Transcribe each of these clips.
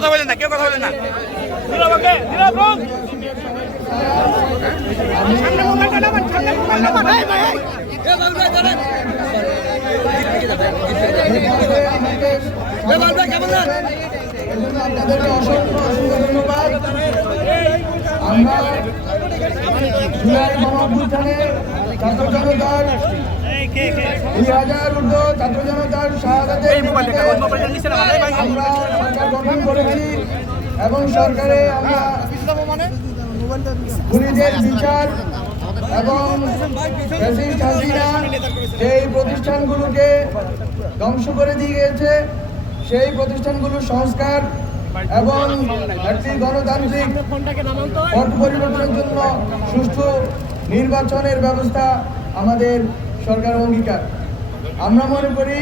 কথা বলেন না কেউ কথা বলেন না। আপনাদেরকে অসংখ্য অসংখ্য ধন্যবাদ আমরা জুলাই গণঅভ্যুত্থানে ছাত্র জনতার দুই হাজার ঊর্ধ্ব ছাত্র আমরা সরকার গঠন করেছি এবং সরকারে আমরা প্রতিষ্ঠানগুলোকে ধ্বংস করে দিয়ে গেছে সেই প্রতিষ্ঠানগুলোর সংস্কার এবং একটি গণতান্ত্রিক পট পরিবর্তনের জন্য সুষ্ঠু নির্বাচনের ব্যবস্থা আমাদের সরকার অঙ্গীকার। আমরা মনে করি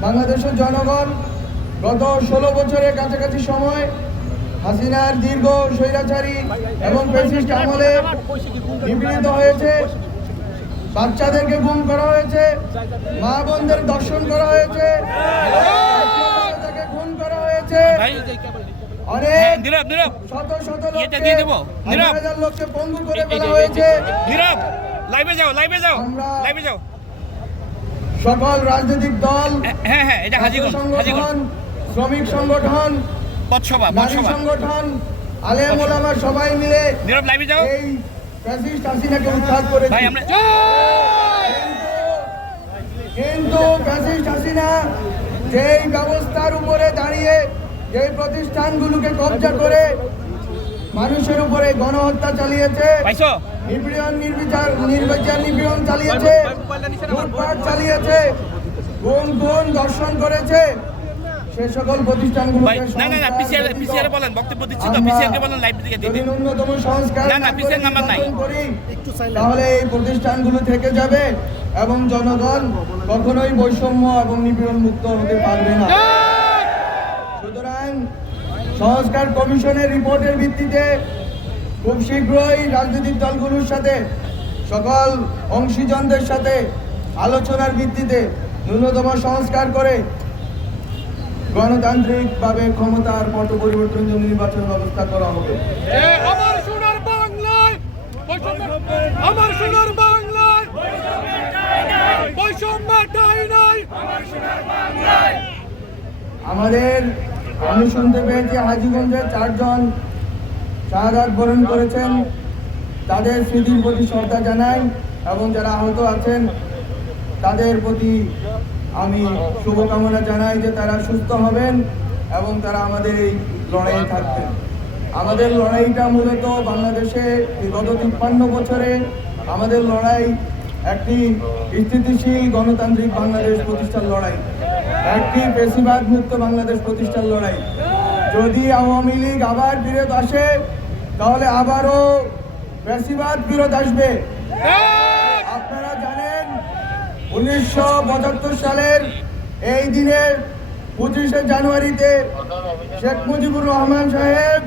বাংলাদেশের জনগণ গত ষোলো বছরের কাছাকাছি সময় হাসিনার দীর্ঘ স্বৈরাচারী এবং ফ্যাসিস্ট আমলে নিপীড়িত হয়েছে। বাচ্চাদেরকে গুম করা হয়েছে। মা বোনদের দর্শন করা হয়েছে। খুন করা হয়েছে। অনেক নীরব নীরব শত শত লোককে পঙ্গু করে ফেলা হয়েছে। লাইভে যাও লাইভে যাও আমরা- লাইভে যাও। সকল রাজনৈতিক দল হ্যাঁ হ্যাঁ এটা ছাত্র হাজিগঞ্জ। সংগঠন শ্রমিক সংগঠন পথসভা পথসভা। সংগঠন আলেম ওলামা সবাই মিলে নীরব লাইভে যাও। এই ফ্যাসিস্ট হাসিনাকে উৎখাত করেছে। ভাই আমরা কিন্তু ফ্যাসিস্ট হাসিনা যেই ব্যবস্থার উপরে দাঁড়িয়ে যেই প্রতিষ্ঠানগুলোকে কবজা করে মানুষের উপরে গণহত্যা চালিয়েছে পাইছো? নিপীড়ন নির্বিচার নির্বিচার নিপীড়ন চালিয়েছে। লুটপাট চালিয়েছে। গুণ গুণ দর্শন করেছে। সে সকল প্রতিষ্ঠানগুলো না না না পিসিআর পিসিআর বলেন বক্তব্য দিচ্ছি তো পিসিআর কে বলেন লাইভ দিকে যদি দিতে ন্যূনতম সংস্কার না, না, করে নাম্বার নাই। নির্বাচন তাহলে এই প্রতিষ্ঠানগুলো থেকে যাবে এবং জনগণ কখনোই বৈষম্য এবং নিপীড়ন মুক্ত হতে পারবে না। সুতরাং সংস্কার কমিশনের রিপোর্টের ভিত্তিতে খুব শীঘ্রই রাজনৈতিক দলগুলোর সাথে সকল অংশীজনদের সাথে আলোচনার ভিত্তিতে ন্যূনতম সংস্কার করে গণতান্ত্রিকভাবে ক্ষমতার পট পরিবর্তন জন্য নির্বাচন ব্যবস্থা করা হবে। আমার সোনার বাংলায় আমার সোনার বাংলায় বৈষম্য ঠাই নাই। আমাদের আমি শুনতে পেয়েছি হাজিগঞ্জে চারজন শাহাদাত বরণ করেছেন। তাদের স্মৃতির প্রতি শ্রদ্ধা জানাই এবং যারা আহত আছেন, তাদের প্রতি আমি শুভকামনা জানাই যে তারা সুস্থ হবেন এবং তারা আমাদের এই লড়াইয়ে থাকবেন। আমাদের লড়াইটা মূলত বাংলাদেশে গত তিপ্পান্ন বছরে আমাদের লড়াই একটি স্থিতিশীল গণতান্ত্রিক বাংলাদেশ প্রতিষ্ঠার লড়াই, একটি বেশিরভাগ মুক্ত বাংলাদেশ প্রতিষ্ঠার লড়াই। যদি আওয়ামী লীগ আবার বিরোধ আসে তাহলে আবারও বেশিরভাগ বিরোধ আসবে। আপনারা জানেন উনিশশো পঁচাত্তর সালের এই দিনের পঁচিশে জানুয়ারিতে শেখ মুজিবুর রহমান সাহেব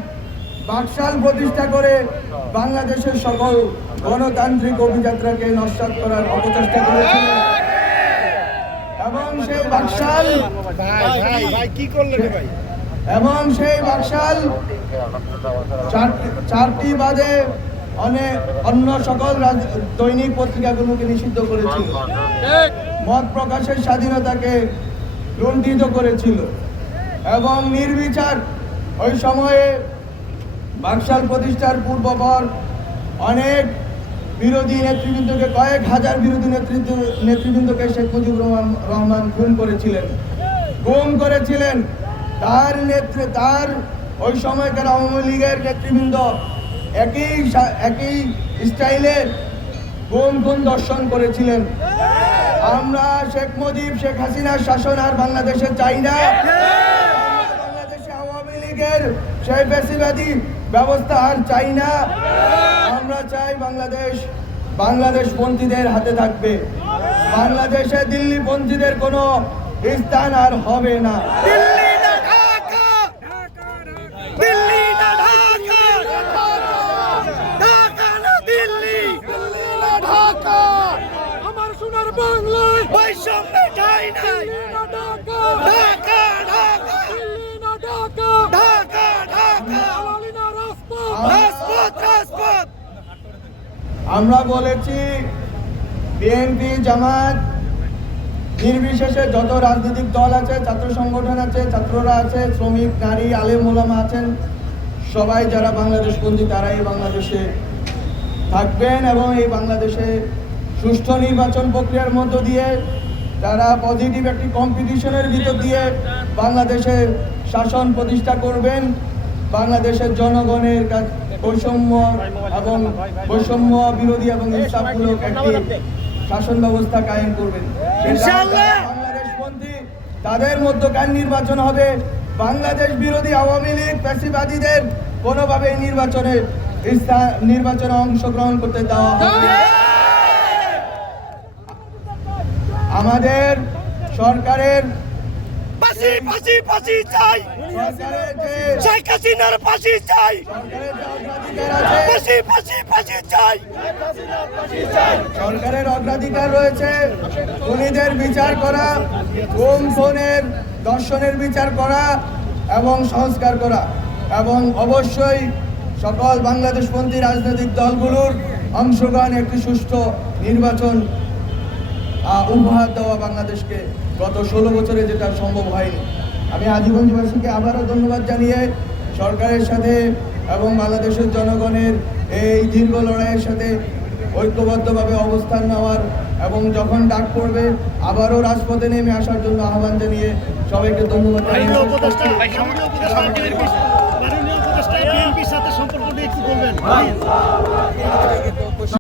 বাকশাল প্রতিষ্ঠা করে বাংলাদেশের সকল গণতান্ত্রিক অভিযাত্রাকে নস্বাত করার অপচেষ্টা করেছিলেন। এবং সেই বাকশাল এবং সেই বাকশাল চারটি- বাদে অনেক অন্য সকল দৈনিক পত্রিকাগুলোকে নিষিদ্ধ করেছিল। মত প্রকাশের স্বাধীনতাকে লুণ্ঠিত করেছিল এবং নির্বিচার ওই সময়ে বাকশাল প্রতিষ্ঠার পূর্বপর অনেক বিরোধী নেতৃবৃন্দকে, কয়েক হাজার বিরোধী নেতৃত্ব নেতৃবৃন্দকে শেখ মুজিবুর রহমান- খুন করেছিলেন। গুম করেছিলেন। তার নেতৃ তার ওই সময়কার আওয়ামী লীগের নেতৃবৃন্দ একই একই স্টাইলের গুম গুম দর্শন করেছিলেন। আমরা শেখ মুজিব, শেখ হাসিনার শাসন আর বাংলাদেশে চাই না। বাংলাদেশে আওয়ামী লীগের সেই বেশিবাদী ব্যবস্থা আর চাই না। আমরা চাই বাংলাদেশ বাংলাদেশ পন্থীদের হাতে থাকবে। বাংলাদেশে দিল্লি পন্থীদের কোনো স্থান আর হবে না। আমরা বলেছি বিএনপি জামাত নির্বিশেষে যত রাজনৈতিক দল আছে ছাত্র সংগঠন আছে ছাত্ররা আছে শ্রমিক নারী আলেম ওলামা আছেন সবাই যারা বাংলাদেশবন্দী তারা তারাই বাংলাদেশে থাকবেন এবং এই বাংলাদেশে সুষ্ঠু নির্বাচন প্রক্রিয়ার মধ্য দিয়ে তারা পজিটিভ একটি কম্পিটিশনের ভিতর দিয়ে বাংলাদেশে শাসন প্রতিষ্ঠা করবেন। বাংলাদেশের জনগণের বৈষম্য এবং বৈষম্য বিরোধী এবং ইনসাফমূলক একটি শাসন ব্যবস্থা কায়েম করবেন। বাংলাদেশপন্থী তাদের মধ্যকার নির্বাচন হবে? বাংলাদেশ বিরোধী আওয়ামী লীগ ফ্যাসিবাদীদের কোনোভাবে নির্বাচনে নির্বাচনে অংশগ্রহণ করতে দেওয়া হবে না। আমাদের সরকারের ফাঁসি ফাঁসি ফাঁসি চাই। সরকারের শেখ হাসিনার ফাঁসি চাই। ফাঁসি ফাঁসি ফাঁসি চাই। সরকারের অগ্রাধিকার রয়েছে খুনিদের বিচার করা গুম খুনের দর্শনের বিচার করা এবং সংস্কার করা। এবং অবশ্যই সকল বাংলাদেশপন্থী রাজনৈতিক দলগুলোর অংশগ্রহণ একটি সুষ্ঠু নির্বাচন উপহার দেওয়া বাংলাদেশকে গত ষোলো বছরে যেটা সম্ভব হয়নি। আমি আজীবনবাসীকে আবারও ধন্যবাদ জানিয়ে সরকারের সাথে এবং বাংলাদেশের জনগণের এই দীর্ঘ লড়াইয়ের সাথে ঐক্যবদ্ধভাবে অবস্থান নেওয়ার এবং যখন ডাক পড়বে আবারও রাজপথে নেমে আসার জন্য আহ্বান জানিয়ে সবাইকে ধন্যবাদ সাথে সম্পর্ক নিয়ে একটু বলবেন